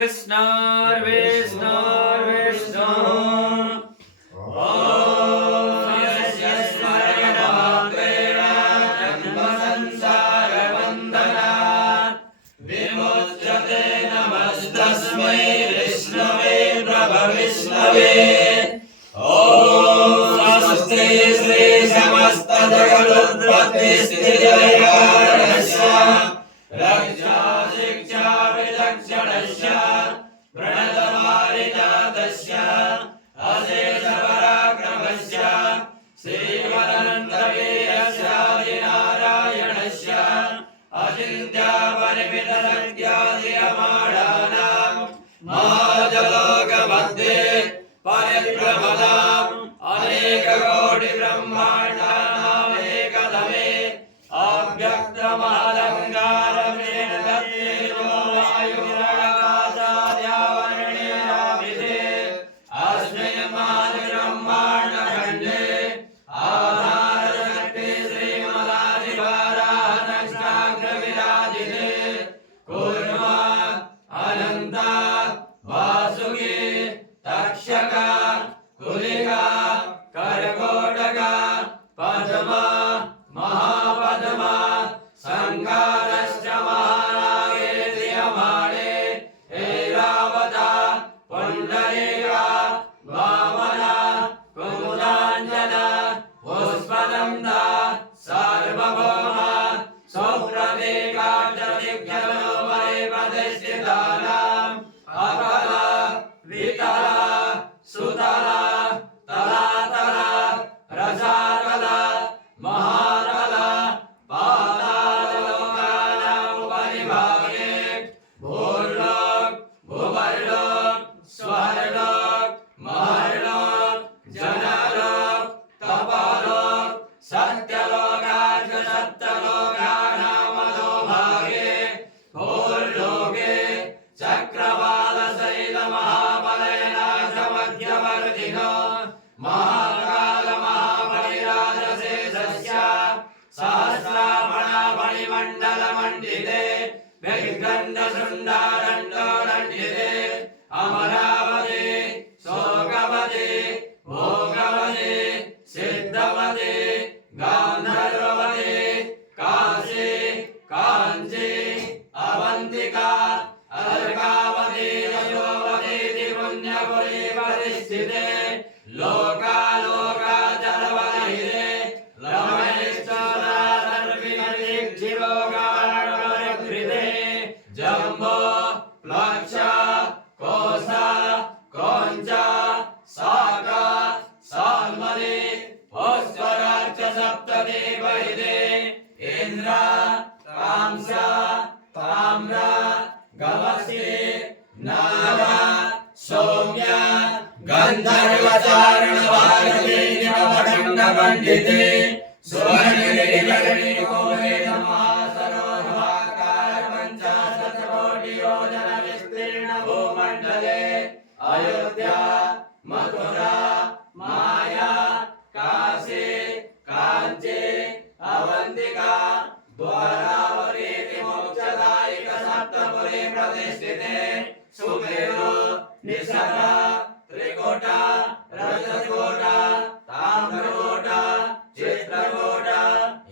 Krishna Vishnu Vishnu Om Yasya Smaryanamapera Janma Sansara Vandanat Vimuchyate Namastasmai Vishnave Prabha Vishnave Om Swasti Sri Samasta Jagatutpatti Sthitijayarasya Raksha Shiksha Vidakshanasya प्रणतमारिजातस्य अशेषपराक्रमस्य श्रीमदनन्दवीरस्यादिनारायणस्य अचिन्त्यापरिमितशक्त्यादियमाणानां महाजलोकमध्ये परिभ्रमताम् अनेककोटिब्रह्माण्डानामेकदमे अव्यक्तमहदङ्गारमेण तत्तेजो वायुराकाशाद्यावरणेनाभिधे अस्मिन् महाब्रह्माण्डखण्डे अवतारशक्ति श्रीमदादिवाराहनष्टाग्रविराजिते कूर्मा अनन्ता वासुकी तक्षका कुलिका कर्कोटका पद्मा महापद्मा संकारश्च महानागेति यमाणे ऐरावता पुण्डरीका वामना कुमुदाञ्जना पुष्पदन्ता सार्वभौमा सौप्रतीकार्जदिग्गजोपरि प्रतिष्ठितानाम् अकला वितला सुतला तलातला रसातला महातला पाताललोकानाम् उपरिभागे भूर्लोक भुवर्लोक स्वर्लोक महर्लोक जनलोक तपलोक सत्यलोकाच्च सप्तलोकानाम् अधोभागे भूर्लोके चक्रवालशैलमहामलयनाथमध्यवर्तिनो महाकालमहाबलिराजशेषस्य सहस्राभरणमणिमण्डलमण्डिते व्यग्रन्दशृण्डादण्डोदण्डिते अमरावती शोकवती भोगवती सिद्धवती गान्धर्ववती काशी काञ्ची अवन्तिका अर्कावती यशोवतीति पुण्यपुरी परिस्थिते लोकालोकाचलवलहिते रमणेश्वरादर्पिणदीक्षिरोगाणवरकृते जम्बो प्लक्ष कोश क्रौञ्च शाक साल्मली पुष्कराच्च सप्तदीपहिते इन्द्र कांस ताम्र गवस्ति नाग सौम्य गन्धर्वचारणभारतीनिकपटङ्गपण्डिते सुवर्णगिरिकरणीकोमेतमासरोर्वाकार पञ्चाशतकोटियोजनविस्तीर्णभूमण्डले अयोध्या मथुरा माया काशी काञ्ची अवन्तिका द्वारावतीति मोक्षदायिक सप्तपुरी प्रतिष्ठिते सुमेरु निषदा त्रिकोटा रजकोटा ताम्रकोटा चित्रकोटा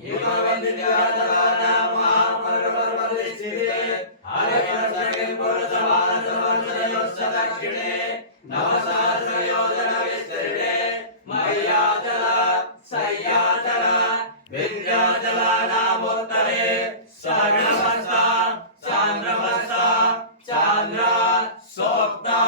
हिमवन्दिताजलानां महापर्वतप्रतिष्ठिते हरिवर्षकिम्पुरुषभारतवर्षयोश्च दक्षिणे नवसहस्रयोजनविस्तीर्णे मय्याचला सय्याचला विन्ध्याचलानामुत्तरे स्वर्णमस्ता चान्द्रमस्ता चान्द्र सोक्ता